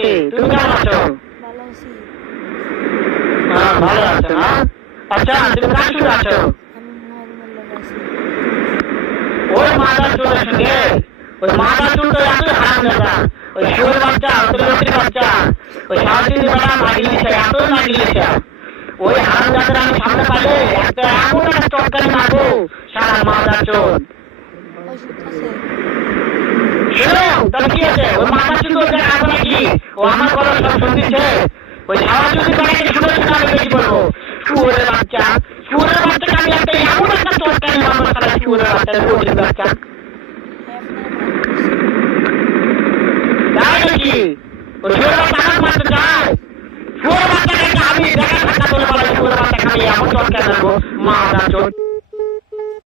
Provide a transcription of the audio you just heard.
আছি, তুমি কেমন আছো? ভালো আছি। ভালো আছো না? আচ্ছা, তুমি কার সঙ্গে আছো? আমি মহাজনের লোক আছি। ওই মাদার চোরের সঙ্গে? ওই মাদার চোর তো এতই হারামজাদা, ওই শুয়োর বাচ্চা, ওই লক্ষ্মীর বাচ্চা, ওই সারাদিন বেলা নাগিয়েছে, এতই নাগিয়েছে। ওই হারামজাদার আমি সামনে পাইলে একটা এমন একটা চটকানি মারবো, সারা মাদার চোর। ওষুধ আছে? শোনো, তাহলে কি আছে? ওই মাদার চোর তো ওদের আসবে নাকি? ও আমার কথা সব শুনতেছে। ওই সারা যদি তাকে শুনে শুনে আমি বেশি বলবো, শুয়োরের বাচ্চাকে আমি একটা এমন একটা চটকানি মারবো, সারা শুয়োরের বাচ্চা, লক্ষ্মীর বাচ্চা। তাই নাকি? ওই শুয়োর বাচ্চা আমার মারতে চায়? শুয়োর বাচ্চাকে আমি দেখা সাক্ষাৎ করে বলে শুয়োর বাচ্চা খালি এমন চটকানি মারবো, মাদার চোর।